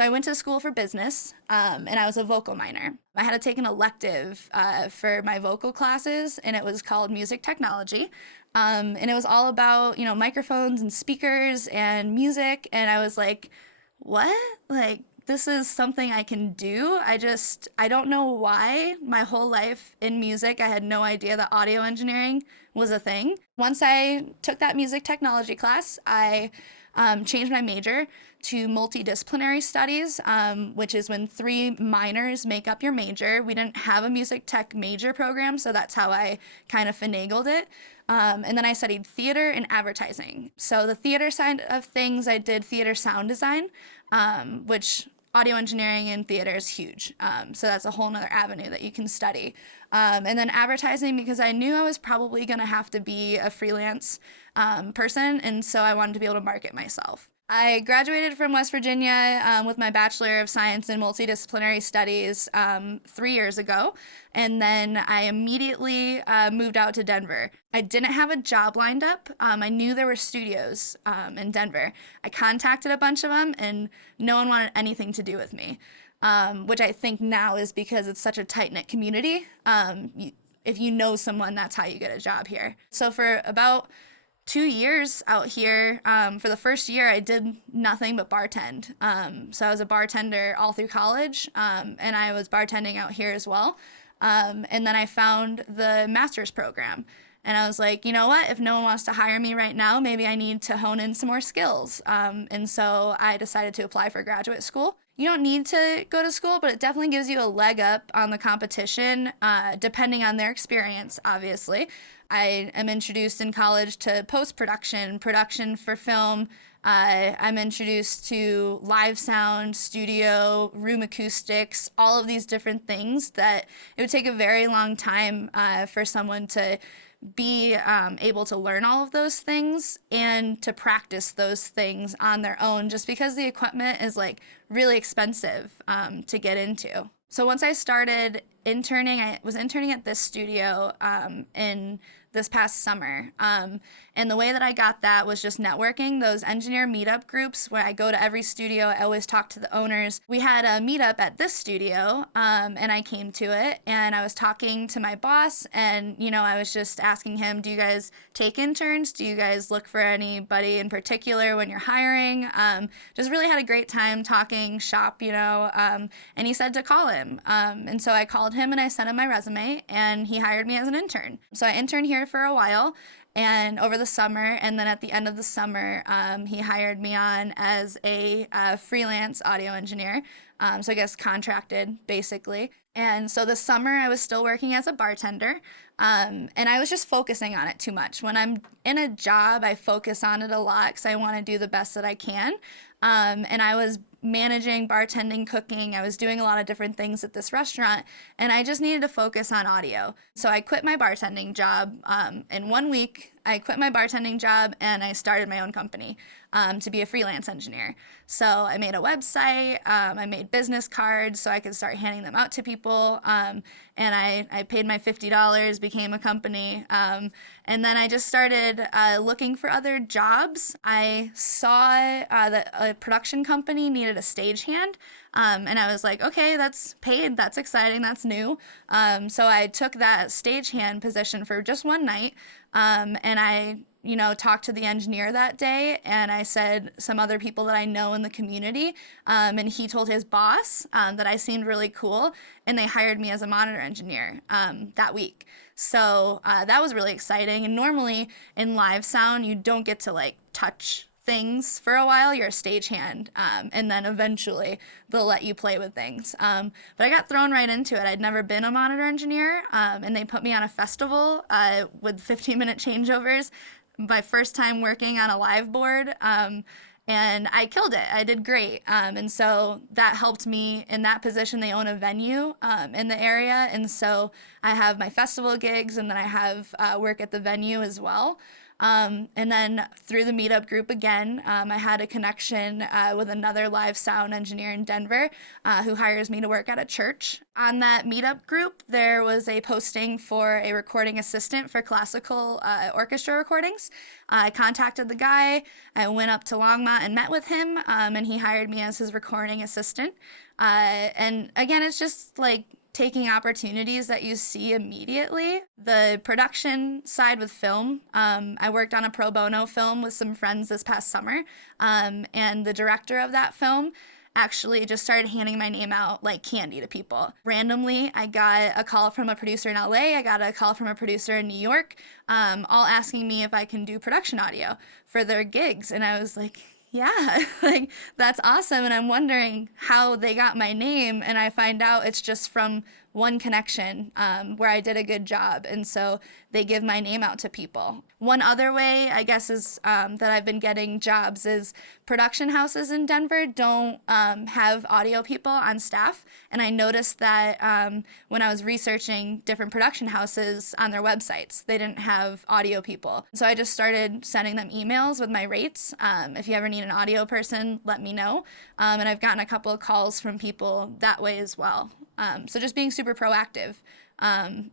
So I went to school for business, and I was a vocal minor. I had to take an elective for my vocal classes, and it was called music technology. And it was all about, microphones and speakers and music. And I was like, what? Like, this is something I can do. I don't know why my whole life in music, I had no idea that audio engineering was a thing. Once I took that music technology class, I changed my major to multidisciplinary studies, which is when 3 minors make up your major. We didn't have a music tech major program, so that's how I kind of finagled it. And then I studied theater and advertising. So the theater side of things, I did theater sound design, which audio engineering in theater is huge. So that's a whole nother avenue that you can study. And then advertising, because I knew I was probably going to have to be a freelance person, and so I wanted to be able to market myself. I graduated from West Virginia with my Bachelor of Science in Multidisciplinary Studies 3 years ago, and then I immediately moved out to Denver. I didn't have a job lined up. I knew there were studios in Denver. I contacted a bunch of them, and no one wanted anything to do with me, which I think now is because it's such a tight-knit community. If you know someone, that's how you get a job here. So for about 2 years out here, for the first year, I did nothing but bartend. So I was a bartender all through college, and I was bartending out here as well. And then I found the master's program. And I was like, you know what? If no one wants to hire me right now, maybe I need to hone in some more skills. And so I decided to apply for graduate school. You don't need to go to school, but it definitely gives you a leg up on the competition, depending on their experience, obviously. I am introduced in college to post-production, production for film. I'm introduced to live sound, studio, room acoustics, all of these different things that it would take a very long time for someone to be able to learn all of those things and to practice those things on their own, just because the equipment is like really expensive to get into. So once I started interning, I was interning at this studio in this past summer. And the way that I got that was just networking. Those engineer meetup groups where I go to every studio, I always talk to the owners. We had a meetup at this studio, and I came to it, and I was talking to my boss, and I was just asking him, do you guys take interns? Do you guys look for anybody in particular when you're hiring? Just really had a great time talking shop, and he said to call him. And so I called him and I sent him my resume, and he hired me as an intern. So I interned here for a while and over the summer, and then at the end of the summer, he hired me on as a freelance audio engineer. So I guess contracted, basically. And so this summer, I was still working as a bartender, and I was just focusing on it too much. When I'm in a job, I focus on it a lot because I want to do the best that I can. And I was managing, bartending, cooking. I was doing a lot of different things at this restaurant, and I just needed to focus on audio. So I quit my bartending job. In 1 week, I quit my bartending job and I started my own company to be a freelance engineer. So I made a website, I made business cards so I could start handing them out to people, and I paid my $50, became a company, and then I just started looking for other jobs. I saw that a production company needed a stagehand, and I was like, okay, that's paid, that's exciting, that's new. So I took that stagehand position for just one night, and I talked to the engineer that day, and I said some other people that I know in the community, and he told his boss that I seemed really cool, and they hired me as a monitor engineer that week. So that was really exciting. And normally in live sound, you don't get to touch things for a while. You're a stagehand, and then eventually they'll let you play with things. But I got thrown right into it. I'd never been a monitor engineer, and they put me on a festival with 15-minute changeovers. My first time working on a live board, and I killed it. I did great. And so that helped me in that position. They own a venue in the area, and so I have my festival gigs, and then I have work at the venue as well. And then through the meetup group again, I had a connection with another live sound engineer in Denver who hires me to work at a church. On that meetup group, there was a posting for a recording assistant for classical orchestra recordings. I contacted the guy. I went up to Longmont and met with him, and he hired me as his recording assistant. And again, it's just like taking opportunities that you see immediately. The production side with film, I worked on a pro bono film with some friends this past summer, and the director of that film actually just started handing my name out like candy to people. Randomly, I got a call from a producer in LA, I got a call from a producer in New York, all asking me if I can do production audio for their gigs. And I was like, yeah, like that's awesome. And I'm wondering how they got my name. And I find out it's just from one connection where I did a good job. And so they give my name out to people. One other way, I guess, is that I've been getting jobs is production houses in Denver don't have audio people on staff. And I noticed that when I was researching different production houses on their websites, they didn't have audio people. So I just started sending them emails with my rates. If you ever need an audio person, let me know. And I've gotten a couple of calls from people that way as well. So just being super proactive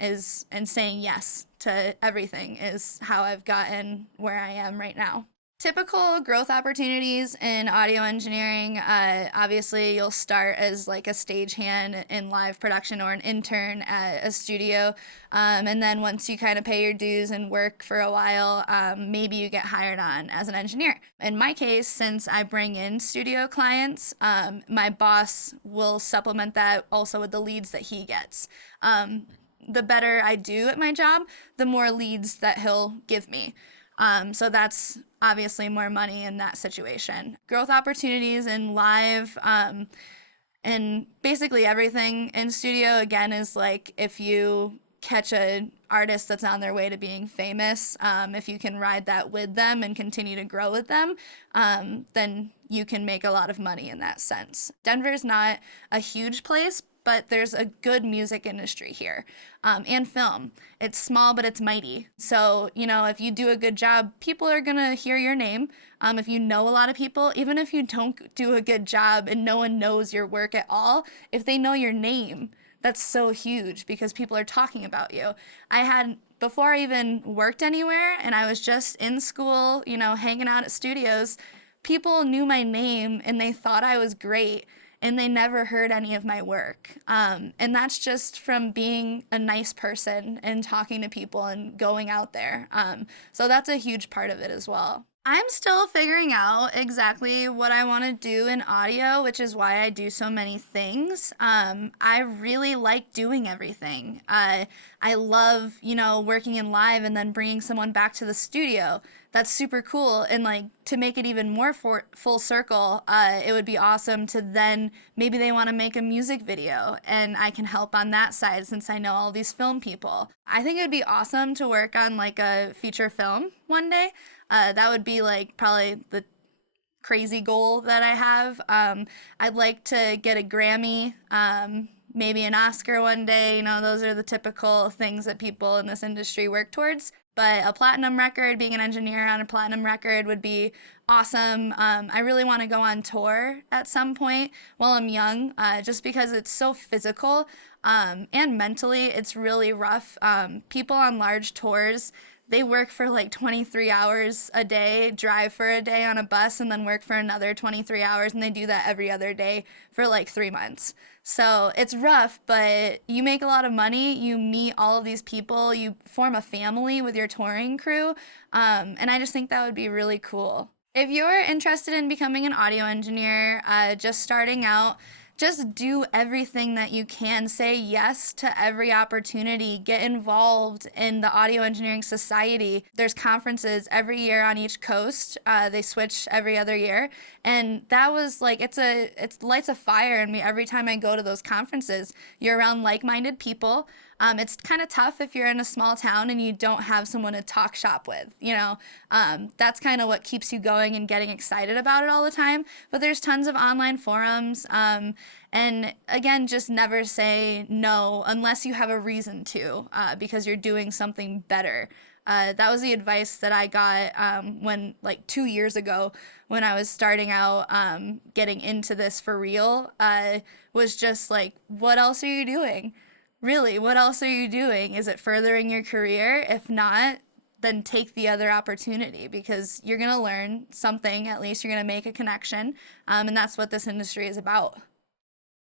is and saying yes to everything is how I've gotten where I am right now. Typical growth opportunities in audio engineering, obviously you'll start as like a stagehand in live production or an intern at a studio. And then once you kind of pay your dues and work for a while, maybe you get hired on as an engineer. In my case, since I bring in studio clients, my boss will supplement that also with the leads that he gets. The better I do at my job, the more leads that he'll give me. So that's obviously more money in that situation. Growth opportunities in live and basically everything in studio, again, is like if you catch an artist that's on their way to being famous, if you can ride that with them and continue to grow with them, then you can make a lot of money in that sense. Denver's not a huge place, but there's a good music industry here, and film. It's small, but it's mighty. So, if you do a good job, people are gonna hear your name. If you know a lot of people, even if you don't do a good job and no one knows your work at all, if they know your name, that's so huge because people are talking about you. Before I even worked anywhere and I was just in school, hanging out at studios, people knew my name and they thought I was great. And they never heard any of my work. And that's just from being a nice person and talking to people and going out there. So that's a huge part of it as well. I'm still figuring out exactly what I want to do in audio, which is why I do so many things. I really like doing everything. I love, working in live and then bringing someone back to the studio. That's super cool. And to make it even more full circle, it would be awesome to then maybe they want to make a music video and I can help on that side since I know all these film people. I think it would be awesome to work on a feature film one day. That would be probably the crazy goal that I have. I'd like to get a Grammy, maybe an Oscar one day. Those are the typical things that people in this industry work towards. But a platinum record, being an engineer on a platinum record would be awesome. I really want to go on tour at some point while I'm young, just because it's so physical and mentally it's really rough. People on large tours, they work for 23 hours a day, drive for a day on a bus, and then work for another 23 hours, and they do that every other day for 3 months. So it's rough, but you make a lot of money, you meet all of these people, you form a family with your touring crew, and I just think that would be really cool. If you're interested in becoming an audio engineer, just starting out, just do everything that you can. Say yes to every opportunity. Get involved in the Audio Engineering Society. There's conferences every year on each coast. They switch every other year. And that was it lights a fire in me every time I go to those conferences. You're around like-minded people. It's kind of tough if you're in a small town and you don't have someone to talk shop with, that's kind of what keeps you going and getting excited about it all the time. But there's tons of online forums. And again, just never say no unless you have a reason to, because you're doing something better. That was the advice that I got when, like, 2 years ago, when I was starting out getting into this for real, was just like, what else are you doing? Really, what else are you doing? Is it furthering your career? If not, then take the other opportunity because you're going to learn something, at least you're going to make a connection. And that's what this industry is about.